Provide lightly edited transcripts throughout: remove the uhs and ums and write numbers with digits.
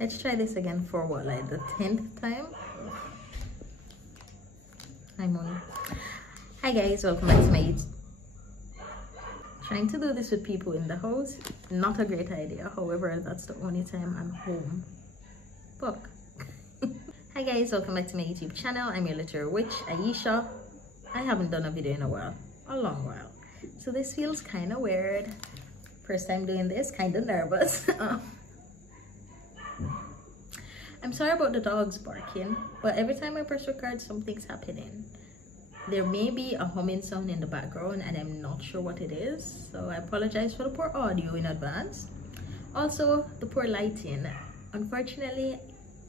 Let's try this again for what, like the 10th time? I'm on. Hi guys, welcome back to my YouTube. Trying to do this with people in the house, not a great idea. However, that's the only time I'm home. Fuck. Hi guys, welcome back to my YouTube channel. I'm your little witch, Aisha. I haven't done a video in a while, a long while. So this feels kind of weird. First time doing this, kind of nervous. I'm sorry about the dogs barking, but every time I press record, something's happening. There may be a humming sound in the background and I'm not sure what it is, so I apologize for the poor audio in advance. Also, the poor lighting. Unfortunately,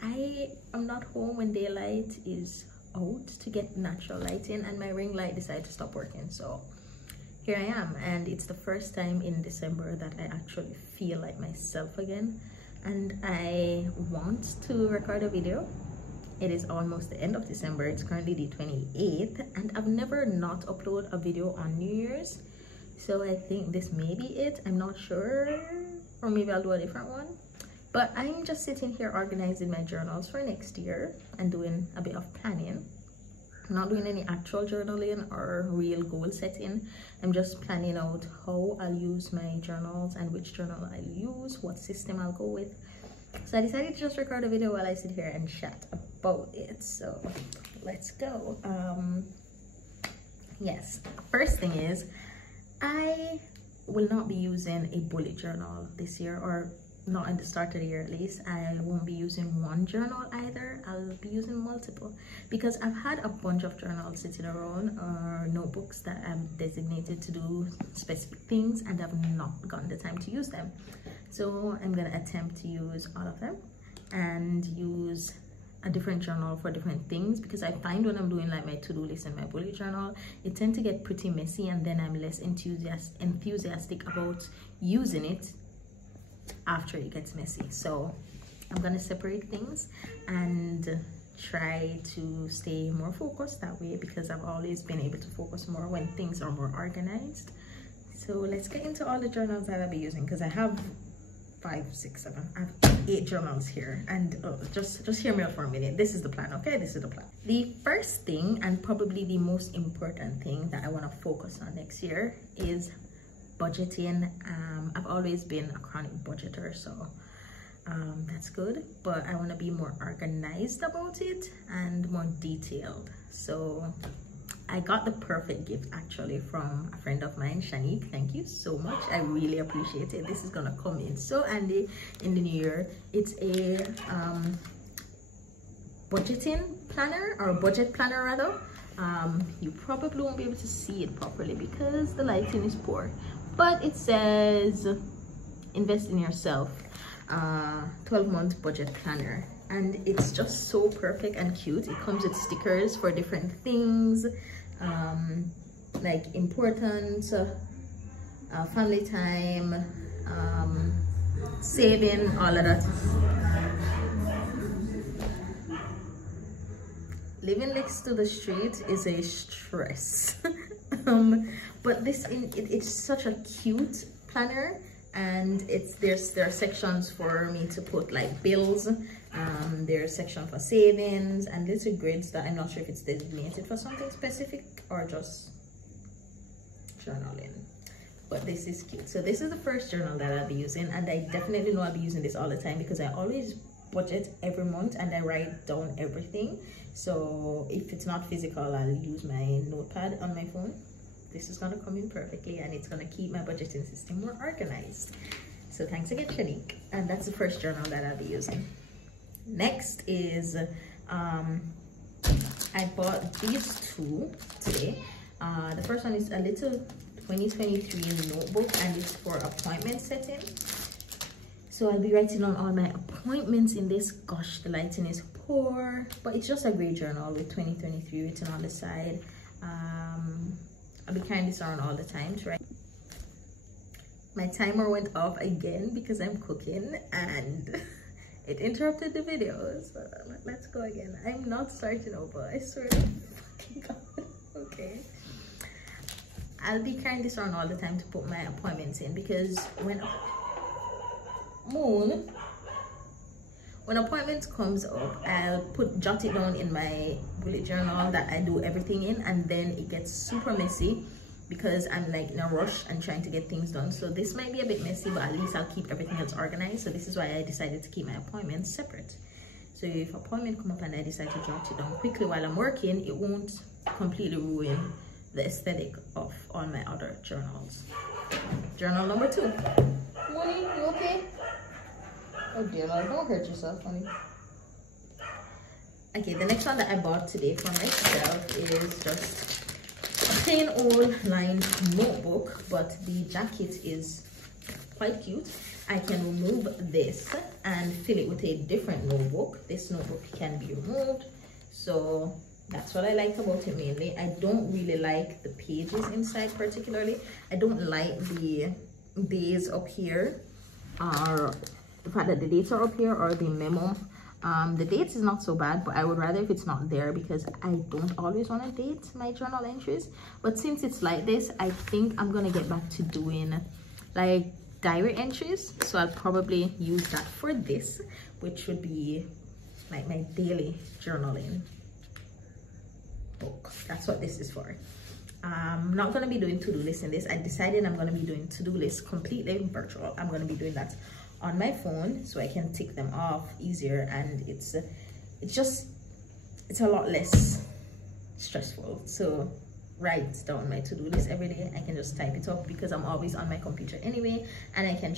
I am not home when daylight is out to get natural lighting, and my ring light decided to stop working, so here I am. And it's the first time in December that I actually feel like myself again, and I want to record a video. It is almost the end of December. It's currently the 28th, and I've never not uploaded a video on New Year's, so I think this may be it. I'm not sure, or maybe I'll do a different one. But I'm just sitting here organizing my journals for next year and doing a bit of planning. I'm not doing any actual journaling or real goal setting. I'm just planning out how I'll use my journals and which journal I'll use, what system I'll go with. So I decided to just record a video while I sit here and chat about it. So let's go. Yes, first thing is I will not be using a bullet journal this year, or not in the start of the year at least. I won't be using one journal either. I'll be using multiple, because I've had a bunch of journals sitting around, or notebooks that I'm designated to do specific things, and I've not gotten the time to use them. So I'm gonna attempt to use all of them and use a different journal for different things, because I find when I'm doing like my to-do list and my bullet journal, it tends to get pretty messy, and then I'm less enthusiastic about using it after it gets messy. So I'm gonna separate things and try to stay more focused that way, because I've always been able to focus more when things are more organized. So let's get into all the journals that I'll be using, because I have 5, 6, 7, I have 8 journals here, and just hear me out for a minute. This is the plan, okay? This is the plan. The first thing, and probably the most important thing that I want to focus on next year, is budgeting. I've always been a chronic budgeter, so that's good, but I want to be more organized about it and more detailed. So I got the perfect gift actually from a friend of mine, Shanique. Thank you so much. I really appreciate it. This is gonna come in so handy in the new year. It's a budgeting planner, or budget planner rather. You probably won't be able to see it properly because the lighting is poor, but it says invest in yourself, 12-month budget planner, and it's just so perfect and cute. It comes with stickers for different things, like importance, family time, saving, all of that. Living next to the street is a stress. But this it's such a cute planner, and there are sections for me to put like bills, there's a section for savings, and little grids that I'm not sure if it's designated for something specific or just journaling. But this is cute. So this is the first journal that I'll be using, and I definitely know I'll be using this all the time, because I always budget every month and I write down everything. So if it's not physical, I'll use my notepad on my phone. This is gonna come in perfectly, and it's gonna keep my budgeting system more organized. So thanks again, Shanique. And that's the first journal that I'll be using. Next is I bought these two today. The first one is a little 2023 notebook, and it's for appointment setting. So I'll be writing on all my appointments in this. Gosh, the lighting is poor, but it's just a great journal with 2023 written on the side. I'll be carrying this around all the time to write. My timer went off again because I'm cooking, and it interrupted the video. So let's go again. I'm not starting over, I swear to fucking God. Okay. I'll be carrying this around all the time to put my when appointments comes up, I'll jot it down in my bullet journal that I do everything in, and then it gets super messy because I'm like in a rush and trying to get things done. So this might be a bit messy, but at least I'll keep everything else organized. So this is why I decided to keep my appointments separate. So if appointment come up and I decide to jot it down quickly while I'm working, it won't completely ruin the aesthetic of all my other journals. Journal number 2. Honey, you okay? Oh dear Lord, don't hurt yourself, honey. Okay, the next one that I bought today for myself is just a plain old lined notebook, but the jacket is quite cute. I can remove this and fill it with a different notebook. This notebook can be removed, so that's what I like about it mainly. I don't really like the pages inside particularly. I don't like the days up here, or the fact that the dates are up here, or the memo. The dates is not so bad, but I would rather if it's not there, because I don't always want to date my journal entries. But since it's like this, I think I'm gonna get back to doing like diary entries, so I'll probably use that for this, which would be like my daily journaling book. That's what this is for. I'm not going to be doing to-do lists in this. I decided I'm going to be doing to-do lists completely virtual. I'm going to be doing that on my phone so I can tick them off easier, and it's a lot less stressful. So write down my to-do list every day. I can just type it up because I'm always on my computer anyway, and I can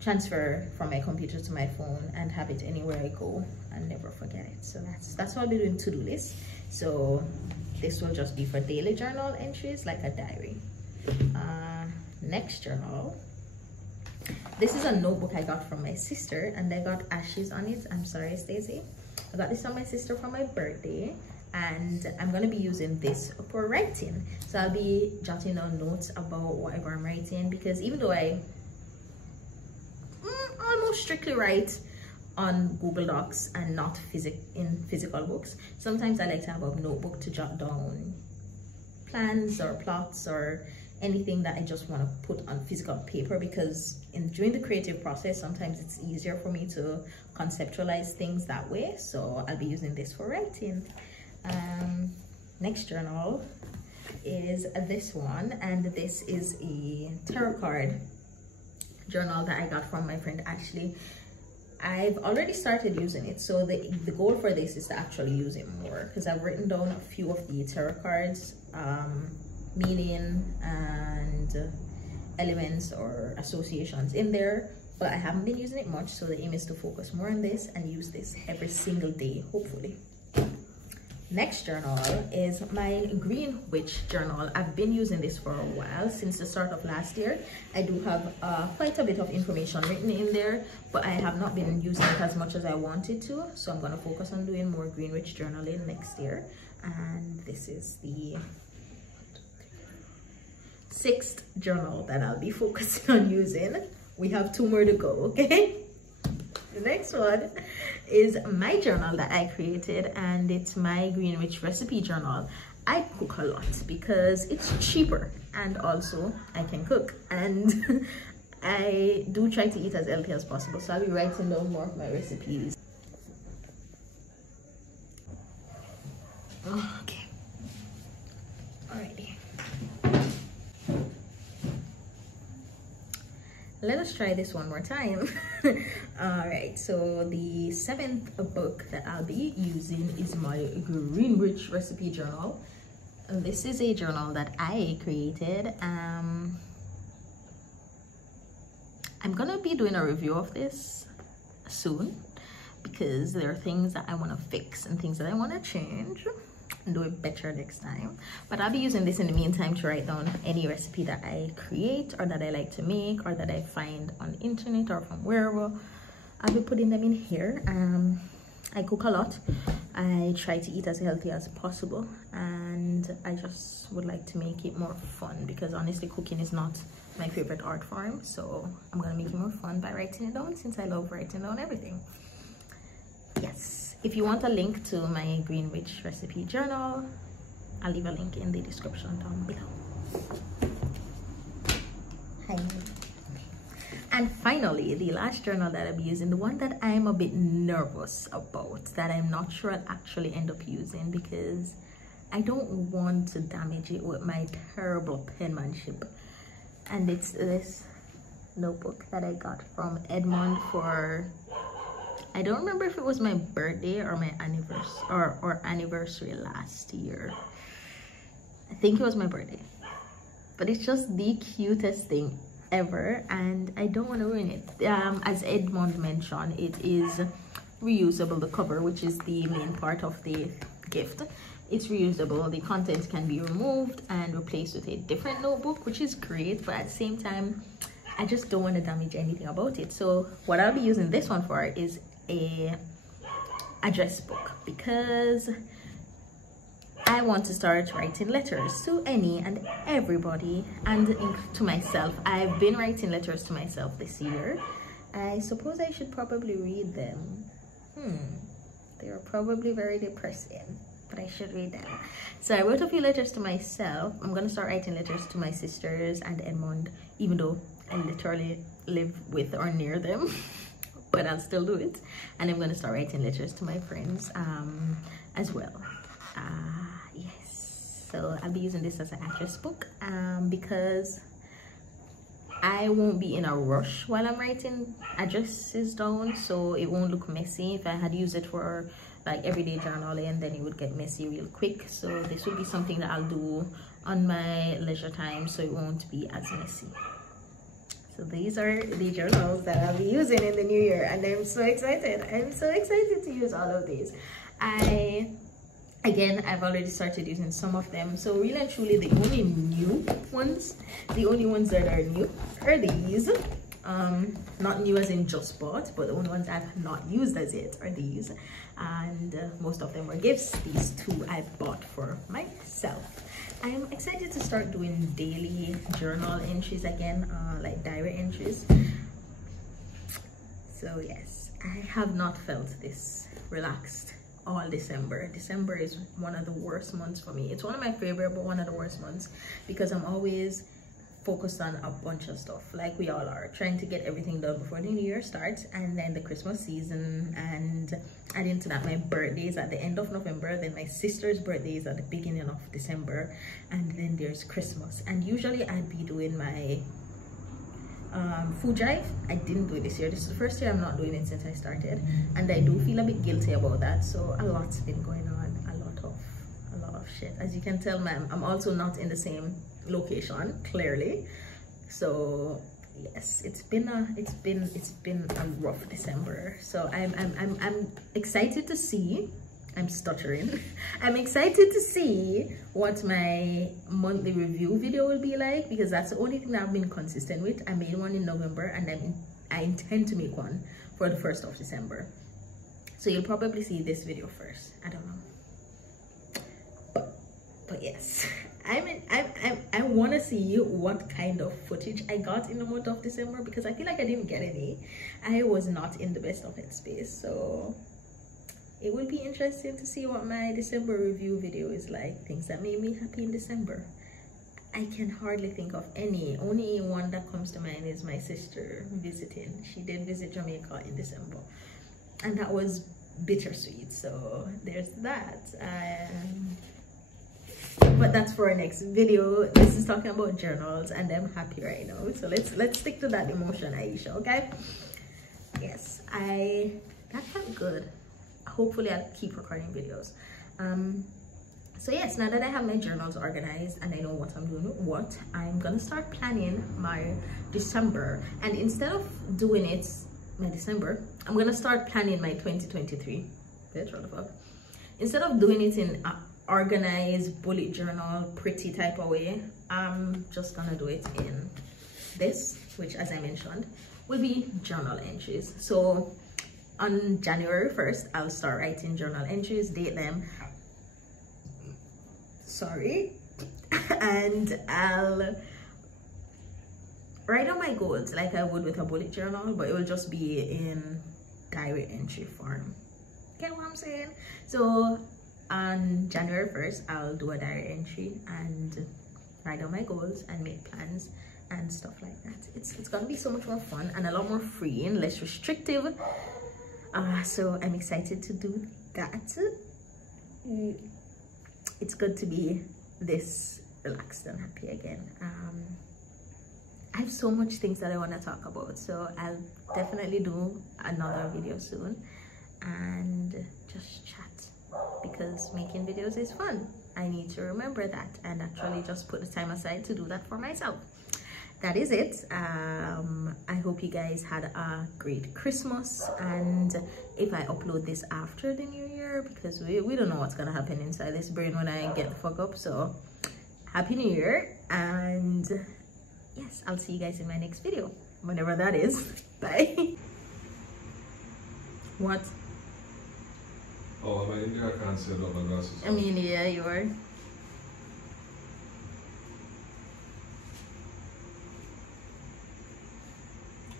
transfer from my computer to my phone and have it anywhere I go and never forget it. So that's what I'll be doing, to-do list. So this will just be for daily journal entries, like a diary. Next journal, this is a notebook I got from my sister, and I got ashes on it. I'm sorry, Stacey. I got this on my sister for my birthday, and I'm going to be using this for writing. So I'll be jotting down notes about whatever I'm writing, because even though I almost strictly write on Google Docs and not in physical books, sometimes I like to have a notebook to jot down plans or plots or anything that I just want to put on physical paper, because during the creative process sometimes it's easier for me to conceptualize things that way. So I'll be using this for writing. Next journal is this one, and this is a tarot card journal that I got from my friend Ashley. I've already started using it, so the goal for this is to actually use it more, because I've written down a few of the tarot cards, meaning and elements or associations in there, but I haven't been using it much. So the aim is to focus more on this and use this every single day, hopefully. Next journal is my Green Witch journal. I've been using this for a while, since the start of last year. I do have quite a bit of information written in there, but I have not been using it as much as I wanted to. So I'm going to focus on doing more Green Witch journaling next year. And this is the 6th journal that I'll be focusing on using. We have 2 more to go, okay? The next one is my journal that I created, and it's my Green Witch recipe journal. I cook a lot because it's cheaper, and also I can cook, and I do try to eat as healthy as possible. So I'll be writing down more of my recipes. Okay, alrighty. Let us try this one more time. All right, so the 7th book that I'll be using is my Green Witch recipe journal. This is a journal that I created. I'm gonna be doing a review of this soon, because there are things that I want to fix and things that I want to change and do it better next time. But I'll be using this in the meantime to write down any recipe that I create, or that I like to make, or that I find on the internet or from wherever. I'll be putting them in here. I cook a lot. I try to eat as healthy as possible, and I just would like to make it more fun, because honestly cooking is not my favorite art form. So I'm gonna make it more fun by writing it down, since I love writing down everything. Yes, if you want a link to my Green Witch recipe journal, I'll leave a link in the description down below. Hi. And finally, the last journal that I'll be using, the one that I'm a bit nervous about, that I'm not sure I'll actually end up using because I don't want to damage it with my terrible penmanship. And it's this notebook that I got from Edmond for, I don't remember if it was my birthday or my anniversary or anniversary last year. I think it was my birthday. But it's just the cutest thing ever, and I don't want to ruin it. As Edmond mentioned, it is reusable. The cover, which is the main part of the gift, it's reusable. The content can be removed and replaced with a different notebook, which is great, but at the same time I just don't want to damage anything about it. So what I'll be using this one for is a address book, because I want to start writing letters to any and everybody, and to myself. I've been writing letters to myself this year. I suppose I should probably read them. They are probably very depressing, but I should read them. So I wrote a few letters to myself. I'm gonna start writing letters to my sisters and Edmond, even though I literally live with or near them. But I'll still do it. And I'm gonna start writing letters to my friends as well. Yes, so I'll be using this as an address book because I won't be in a rush while I'm writing addresses down, so it won't look messy. If I had used it for like everyday journaling, then it would get messy real quick. So this will be something that I'll do on my leisure time, so it won't be as messy. So these are the journals that I'll be using in the new year, and I'm so excited. I'm so excited to use all of these. Again, I've already started using some of them. So really and truly, the only new ones, the only ones that are new are these. Not new as in just bought, but the only ones I've not used as yet are these. And most of them were gifts. These two I bought for myself. I'm excited to start doing daily journal entries again, like diary entries. So yes, I have not felt this relaxed all December. December is one of the worst months for me. It's one of my favorite, but one of the worst months, because I'm always focused on a bunch of stuff, like we all are, trying to get everything done before the new year starts, and then the Christmas season, and adding to that, my birthday is at the end of November, then my sister's birthday is at the beginning of December, and then there's Christmas. And usually I'd be doing my food drive. I didn't do it this year. This is the first year I'm not doing it since I started, and I do feel a bit guilty about that. So a lot's been going on, a lot of shit. As you can tell, ma'am, I'm also not in the same location, clearly. So yes, it's been a rough December. So I'm excited to see, I'm stuttering. I'm excited to see what my monthly review video will be like, because that's the only thing that I've been consistent with. I made one in November, and I intend to make one for the 1st of December. So you'll probably see this video first. I don't know. But yes, I want to see what kind of footage I got in the month of December, because I feel like I didn't get any. I was not in the best of headspace, so it will be interesting to see what my December review video is like. Things that made me happy in December. I can hardly think of any. Only one that comes to mind is my sister visiting. She did visit Jamaica in December, and that was bittersweet. So there's that. But that's for our next video. This is talking about journals, and I'm happy right now. So let's stick to that emotion, Aisha. Okay? Yes, that felt good. Hopefully I'll keep recording videos. So yes, now that I have my journals organized and I know what I'm doing with what, I'm gonna start planning my December. And instead of doing it my December, I'm gonna start planning my 2023. Bitch, what the fuck? Instead of doing it in a organized bullet journal pretty type of way, I'm just gonna do it in this, which, as I mentioned, will be journal entries. So on January 1st, I'll start writing journal entries, date them, sorry, and I'll write down my goals like I would with a bullet journal, but it will just be in diary entry form. Get what I'm saying? So on January 1st, I'll do a diary entry and write down my goals and make plans, and stuff like that. It's gonna be so much more fun and a lot more freeing, less restrictive. So I'm excited to do that. It's good to be this relaxed and happy again. I have so much things that I want to talk about, so I'll definitely do another video soon and just chat, because making videos is fun. I need to remember that and actually just put the time aside to do that for myself. That is it. I hope you guys had a great Christmas, and if I upload this after the new year, because we don't know what's gonna happen inside this brain when I get the fuck up, so happy new year, and yes, I'll see you guys in my next video, whenever that is. Bye. What? Oh, am I in there? I can't see about my glasses. I mean, yeah, you are. Is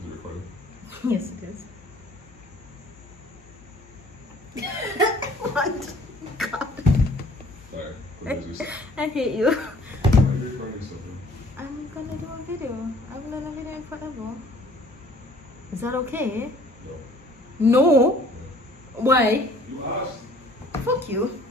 it recording? Yes, it is. What? God. Alright, what is this? I hate you. Why are you recording something? I'm gonna do a video. I've done a video in forever. Is that okay? No. No? Yeah. Why? You asked. Fuck you.